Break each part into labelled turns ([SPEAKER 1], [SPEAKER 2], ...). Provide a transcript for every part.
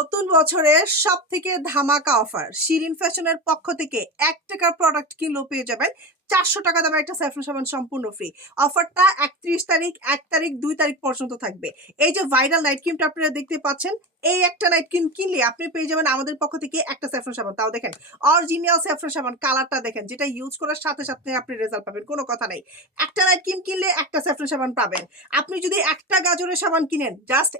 [SPEAKER 1] নতুন বছরের সব থেকে ধামাকা অফার শিরিন ফ্যাশনের পক্ষ থেকে এক টাকার প্রোডাক্ট কিনলেও পেয়ে যাবেন চারশো টাকা দামের একটা স্যাফরন সাবান সম্পূর্ণ ফ্রি অফারটা একত্রিশ তারিখ, এক তারিখ, দুই তারিখ পর্যন্ত থাকবে। এই যে ভাইরাল নাইট ক্রিমটা আপনারা দেখতে পাচ্ছেন, এই একটা নাইট ক্রিম কিনলে আপনি পেয়ে যাবেন আমাদের পক্ষ থেকে একটা স্যাফরন সাবান। তাও দেখেন অরিজিনাল স্যাফরন সাবান কালারটা দেখেন, যেটা ইউজ করার সাথে সাথে আপনি রেজাল্ট পাবেন, কোনো কথা নাই। একটা নাইট ক্রিম কিনলে একটা স্যাফরন সাবান পাবেন। আপনি যদি একটা গাজরের সাবান কিনেন জাস্ট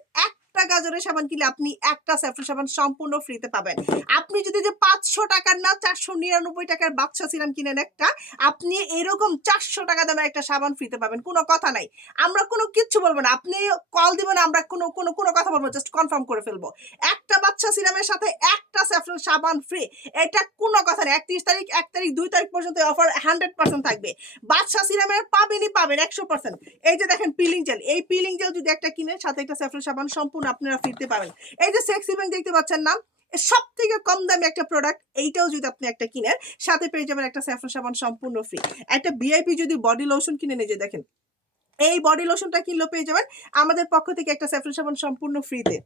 [SPEAKER 1] একটা গাজরের সাবান কিনলে আপনি একটা স্যাফরন সাবান সম্পূর্ণ ফ্রিতে পাবেন। আপনি যদি যে পাঁচশো টাকার না চারশো নিরানব্বই টাকার বাচ্চা সিরাম কিনেন একটা, আপনি এরকম চারশো টাকা দামের একটা সাবান ফ্রিতে পাবেন, কোনো কথা নাই। আমরা কোনো কিচ্ছু বলব না, আপনি কল দিবেন, আমরা কোনো কোনো কোনো কথা বলব জাস্ট কনফার্ম করে ফেলব। একটা বাচ্চা সিরামের সাথে একটা স্যাফরন সাবান ফ্রি এটা কোনো কথা নেই। একত্রিশ তারিখ, এক তারিখ, দুই তারিখ পর্যন্ত অফার হান্ড্রেড পার্সেন্ট থাকবে। বাচ্চা সিরামের পাবেনই পাবেন একশো পার্সেন্ট এই যে দেখেন পিলিং জেল এই পিলিং জেল যদি একটা কিনেন, সাথে একটা স্যাফরন সাবান সম্পূর্ণ আপনারা ফিরতে পাবেন এই যে সেক্সি ব্যাংক দেখতে পাচ্ছেন না সব থেকে কম দামে একটা প্রোডাক্ট এইটাও যদি আপনি একটা কিনেন, সাথে পেয়ে যাবেন একটা স্যাফরন সাবান সম্পূর্ণ ফ্রি একটা ভিআইপি যদি বডি লোশন কিনে নিয়ে দেখেন, এই বডি লোশনটা কিনলেও পেয়ে যাবেন। আমাদের পক্ষ থেকে একটা স্যাফরন সাবান সম্পূর্ণ ফ্রিতে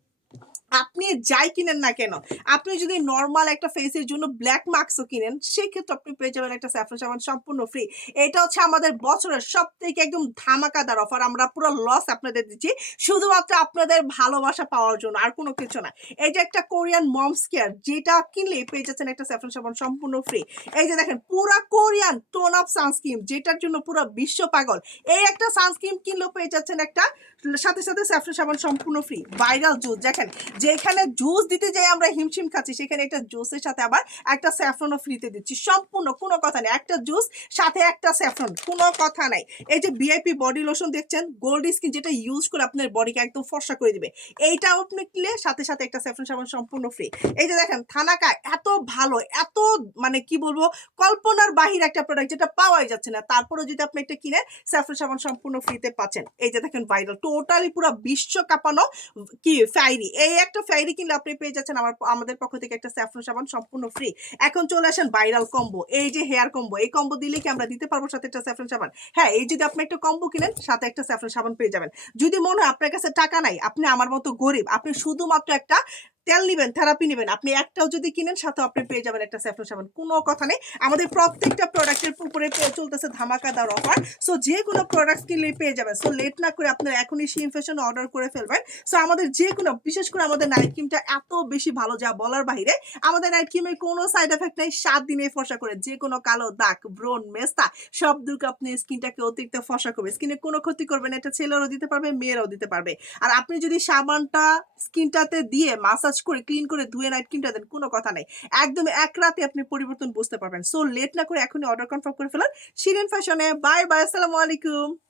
[SPEAKER 1] আপনি যাই কিনেন না কেন, আপনি যদি নর্মাল একটা ফেসের জন্য ব্ল্যাক মার্কসও কিনেন, সেক্ষেত্রে আপনি পেয়ে যাবেন একটা স্যাফরন সাবান সম্পূর্ণ ফ্রি এটা হচ্ছে আমাদের বছরের সব থেকে একদম ধামাকাদার অফার আমরা পুরো লস আপনাদের দিচ্ছি, শুধুমাত্র আপনাদের ভালোবাসা পাওয়ার জন্য, আর কোনো কিছু না। এই যে একটা কোরিয়ান মমস কেয়ার যেটা কিনলে পেয়ে যাচ্ছেন একটা স্যাফরন সাবান সম্পূর্ণ ফ্রি এই যে দেখেন, পুরা কোরিয়ান টোন আপ সানস্ক্রিন যেটার জন্য পুরো বিশ্ব পাগল, এই একটা সানস্ক্রিন কিনলেও পেয়ে যাচ্ছেন একটা, সাথে সাথে স্যাফরন সাবান সম্পূর্ণ ফ্রি ভাইরাল জুস দেখেন যেখানে জুস দিতে যাই আমরা হিমশিম খাচ্ছি, সেখানে একটা জুসের সাথে আবার একটা স্যাফরনও ফ্রিতে দিচ্ছি। সম্পূর্ণ, কোনো কথা নেই। একটা জুস সাথে একটা স্যাফরন কোনো কথা নাই। এই যে ভিআইপি বডি লোশন দেখছেন গোল্ড স্কিন যেটা ইউজ করে আপনার বডিকে একদম ফর্সা করে দিবে। এইটাও আপনি কিনলে সাথে সাথে একটা স্যাফরন সাবান সম্পূর্ণ ফ্রি এই যে দেখেন, থানাকা এত ভালো, এত মানে কি বলব, কল্পনার বাহির একটা প্রোডাক্ট যেটা পাওয়াই যাচ্ছে না। তারপরেও যদি আপনি একটা কিনে স্যাফরন সাবান সম্পূর্ণ ফ্রিতে পাচ্ছেন। এই যে দেখেন ভাইরাল টোটালি পুরো বিশ্ব কাঁপানো কি ফ্যাইরি এই একটা ফ্যাইরি কিনলে আপনি পেয়ে যাচ্ছেন আমার আমাদের পক্ষ থেকে একটা স্যাফরন সাবান, সম্পূর্ণ ফ্রি এখন চলে আসেন ভাইরাল কম্বো এই যে হেয়ার কম্বো এই কম্বো দিলে কি আমরা দিতে পারব সাথে একটা স্যাফরন সাবান? হ্যাঁ এই যদি আপনি একটা কম্বো কিনেন, সাথে একটা স্যাফরন সাবান পেয়ে যাবেন। যদি মনে হয় আপনার কাছে টাকা নাই, আপনি আমার মতো গরিব, আপনি শুধুমাত্র একটা তেল নেবেন, থেরাপি নেবেন। আপনি একটাও যদি কিনেন সাথে আপনি পেয়ে যাবেন একটা স্যাফরন সাবান। কোনো কথা নেই। আমাদের প্রত্যেকটা প্রোডাক্টের উপরে চলতেছে ধামাকাদার অফার সো যে কোনো প্রোডাক্ট কিনলে পেয়ে যাবেন। সো লেট না করে আপনারা এখনই শিম ফ্যাশন অর্ডার করে ফেলবেন। সো আমাদের যে কোনো বিশেষ করে আমাদের নাইট ক্রিমটা এত বেশি ভালো যা বলার বাইরে, আমাদের নাইট ক্রিমের কোনো সাইড এফেক্ট নেই। সাত দিনে ফসা করে। যে কোনো কালো দাগ ব্রন মেস্তা, সব দূর আপনি স্কিনটাকে অতিরিক্ত ফসা করবে। স্কিনে কোনো ক্ষতি করবে না। এটা ছেলেরও দিতে পারবে, মেয়েরাও দিতে পারবে। আর আপনি যদি সাবানটা, স্কিনটাতে দিয়ে মাসাজ করে ক্লিন করে ধুয়ে নাইট ক্রিমটা দেন, কোনো কথা নাই। একদম এক রাতে আপনি পরিবর্তন বুঝতে পারবেন। সো লেট না করে এখনই অর্ডার কনফার্ম করে ফেলার। শিরিন ফ্যাশনে বাই বাই আসসালামু আলাইকুম।